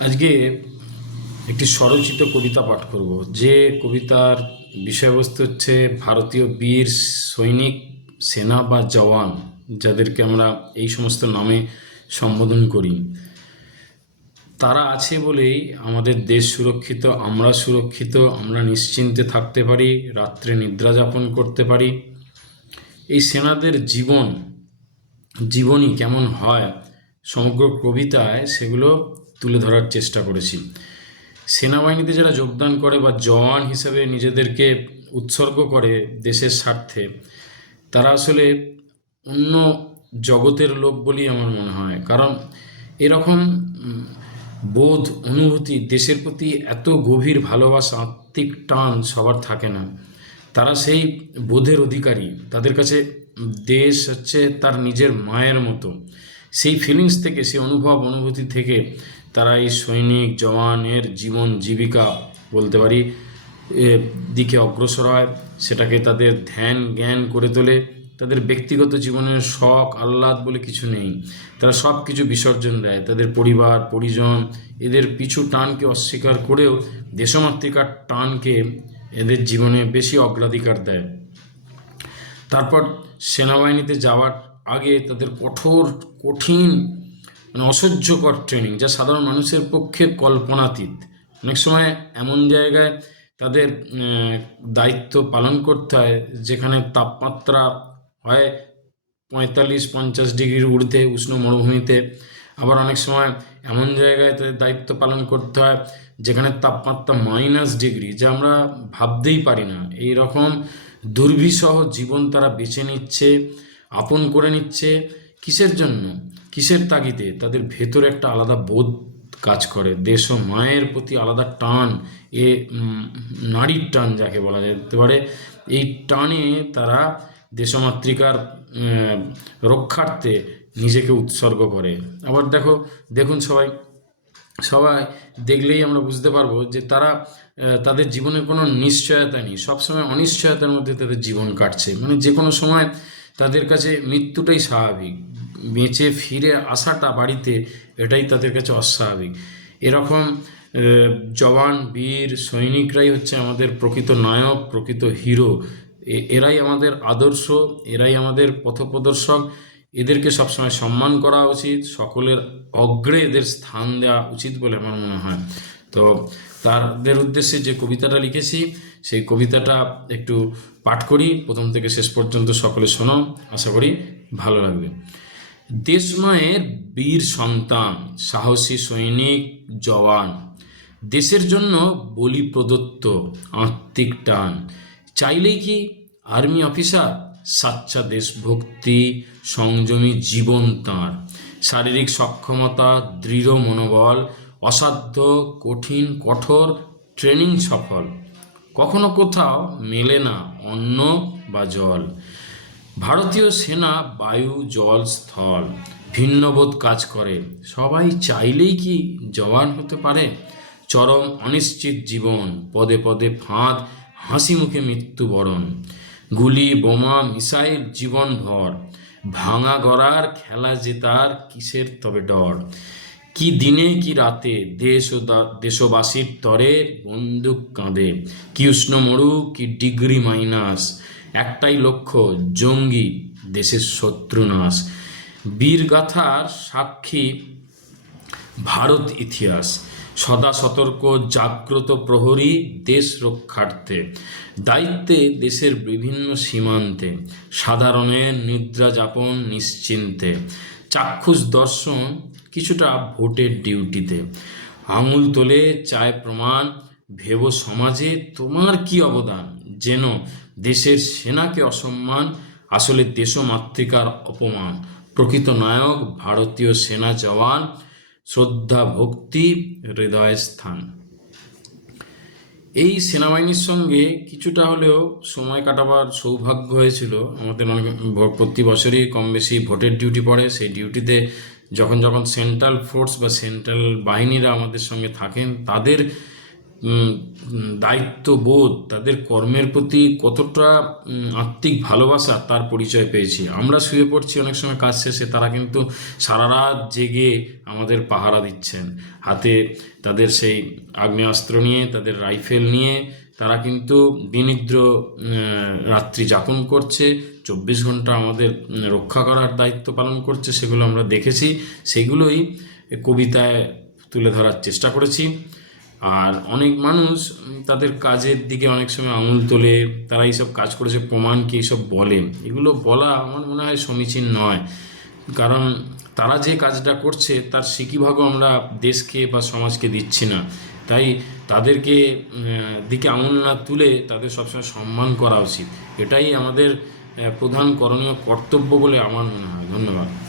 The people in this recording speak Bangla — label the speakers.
Speaker 1: আজকে একটি স্বরচিত কবিতা পাঠ করব। যে কবিতার বিষয়বস্তু হচ্ছে ভারতীয় বীর সৈনিক, সেনা বা জওয়ান, যাদেরকে আমরা এই সমস্ত নামে সম্বোধন করি। তারা আছে বলেই আমাদের দেশ সুরক্ষিত, আমরা সুরক্ষিত, আমরা নিশ্চিন্তে থাকতে পারি, রাত্রে নিদ্রা যাপন করতে পারি। এই সেনাদের জীবন, জীবনী কেমন হয়, সমগ্র কবিতায় সেগুলো তুলে ধরার চেষ্টা করেছি। সেনাবাহিনীতে যারা যোগদান করে বা জওয়ান হিসেবে নিজেদেরকে উৎসর্গ করে দেশের স্বার্থে, তারা আসলে অন্য জগতের লোক বলেই আমার মনে হয়। কারণ এরকম বোধ, অনুভূতি দেশের প্রতি এত গভীর ভালোবাসা, আত্মিক টান সবার থাকে না। তারা সেই বোধের অধিকারী। তাদের কাছে দেশ হচ্ছে তার নিজের মায়ের মতো। সেই ফিলিংস থেকে, সেই অনুভব, অনুভূতি থেকে তারা এই সৈনিক জওয়ানের জীবন জীবিকা বলতে পারি দিকে অগ্রসর হয়। সেটাকে তাদের ধ্যান জ্ঞান করে তোলে। তাদের ব্যক্তিগত জীবনের শখ, আহ্লাদ বলে কিছু নেই। তারা সব কিছু বিসর্জন দেয়। তাদের পরিবার, পরিজন, এদের পিছু টানকে অস্বীকার করেও দেশমাতৃকার টানকে এদের জীবনে বেশি অগ্রাধিকার দেয়। তারপর সেনাবাহিনীতে যাওয়ার আগে তাদের কঠোর, কঠিন মানে অসহ্যকর ট্রেনিং যা সাধারণ মানুষের পক্ষে কল্পনাতীত। অনেক সময় এমন জায়গায় তাদের দায়িত্ব পালন করতে হয় যেখানে তাপমাত্রা হয় পঁয়তাল্লিশ, পঞ্চাশ ডিগ্রির ঊর্ধ্বে উষ্ণ মরুভূমিতে। আবার অনেক সময় এমন জায়গায় তাদের দায়িত্ব পালন করতে হয় যেখানে তাপমাত্রা মাইনাস ডিগ্রি, যা আমরা ভাবতেই পারি না। এই রকম দুর্বিষহ জীবন তারা বেছে নিচ্ছে, আপন করে নিচ্ছে, কিসের জন্য? কিসের তাগিদে? তাদের ভেতরে একটা আলাদা বোধ কাজ করে। দেশ ও মায়ের প্রতি আলাদা টান, এ নারীর টান যাকে বলা যেতে পারে এই টানে তারা দেশমাতৃকার রক্ষার্থে নিজেকে উৎসর্গ করে। আবার দেখো, দেখুন সবাই সবাই দেখলেই আমরা বুঝতে পারব যে তারা তাদের জীবনে কোনো নিশ্চয়তা নেই। সবসময় অনিশ্চয়তার মধ্যে তাদের জীবন কাটছে। মানে যে কোনো সময় তাদের কাছে মৃত্যুটাই স্বাভাবিক। বেঁচে ফিরে আসাটা বাড়িতে এটাই তাদের কাছে অস্বাভাবিক। এরকম জওয়ান, বীর, সৈনিকরাই হচ্ছে আমাদের প্রকৃত নায়ক, প্রকৃত হিরো। এরাই আমাদের আদর্শ, এরাই আমাদের পথপ্রদর্শক। এদেরকে সবসময় সম্মান করা উচিত, সকলের অগ্রে এদের স্থান দেওয়া উচিত বলে আমার মনে হয়। তো তাদের উদ্দেশ্যে যে কবিতাটা লিখেছি, সেই কবিতাটা একটু পাঠ করি। প্রথম থেকে শেষ পর্যন্ত সকলে শোনো। আশা করি ভালো লাগবে। দেশমায়ের বীর সন্তান, সাহসী সৈনিক, জওয়ান। দেশের জন্য বলি প্রদত্ত, আত্মিক টান। চাইলেই কি আর্মি অফিসার, সাচ্চা দেশভক্তি, সংযমী জীবন তাঁর। শারীরিক সক্ষমতা, দৃঢ় মনোবল, অসাধ্য, কঠিন, কঠোর, ট্রেনিং সফল। কখনো কোথাও মেলে না অন্ন বা জল। ভারতীয় সেনা, বায়ু, জল, স্থল ভিন্নবোধ কাজ করে। সবাই চাইলেই কি জওয়ান হতে পারে? চরম অনিশ্চিত জীবন, পদে পদে ফাঁদ, হাসি মুখে মৃত্যুবরণ। গুলি, বোমা, মিসাইল জীবন ভর। ভাঙা গড়ার খেলা জেতার কিসের তবে ডর? কি দিনে, কি রাতে দেশ ও দেশবাসীর তরে বন্দুক কাঁদে? কি উষ্ণ মরু, কি ডিগ্রি মাইনাস? একটাই লক্ষ্য, জঙ্গি, দেশের শত্রুনাশ বীরগাথার সাক্ষী ভারত ইতিহাস। সদা সতর্ক, জাগ্রত প্রহরী দেশ রক্ষার্থে। দায়িত্বে দেশের বিভিন্ন সীমান্তে। সাধারণের নিদ্রা যাপন নিশ্চিন্তে। চাক্ষুষ দর্শন কিছুটা ভোটের ডিউটিতে। আঙুল তোলে চায় প্রমাণ, ভেব সমাজে তোমার কি অবদান? যেন দেশের সেনাকে অসম্মান, আসলে দেশমাতৃকার অপমান। প্রকৃত নায়ক, ভারতীয় সেনা জওয়ান, শ্রদ্ধা ভক্তি হৃদয় স্থান। এই সেনাবাহিনীর সঙ্গে কিছুটা হলেও সময় কাটাবার সৌভাগ্য হয়েছিল। আমাদের অনেক প্রতি বছরই কম বেশি ভোটের ডিউটি পড়ে। সেই ডিউটিতে যখন যখন সেন্ট্রাল ফোর্স বা সেন্ট্রাল বাহিনীরা আমাদের সঙ্গে থাকেন, তাদের দায়িত্ববোধ, তাদের কর্মের প্রতি কতটা আত্মিক ভালোবাসা তার পরিচয় পেয়েছি। আমরা শুয়ে পড়ছি, অনেক সময় কাজ শেষে, তারা কিন্তু সারা রাত জেগে আমাদের পাহারা দিচ্ছেন। হাতে তাদের সেই আগ্নেয়াস্ত্র নিয়ে, তাদের রাইফেল নিয়ে, তারা কিন্তু বিনিদ্র রাত্রি যাপন করছে। চব্বিশ ঘণ্টা আমাদের রক্ষা করার দায়িত্ব পালন করছে, সেগুলো আমরা দেখেছি। সেগুলোই কবিতায় তুলে ধরার চেষ্টা করেছি। আর অনেক মানুষ তাদের কাজের দিকে অনেক সময় আঙুল তোলে, তারা এইসব কাজ করেছে প্রমাণ কি এইসব বলে? এগুলো বলা আমার মনে হয় সমীচীন নয়। কারণ তারা যে কাজটা করছে, তার সিকিভাগও আমরা দেশকে বা সমাজকে দিচ্ছি না। তাই তাদেরকে দিকে আঙুল না তুলে তাদের সবসময় সম্মান করা উচিত। এটাই আমাদের প্রধান করণীয় কর্তব্য বলে আমার মনে হয়। ধন্যবাদ।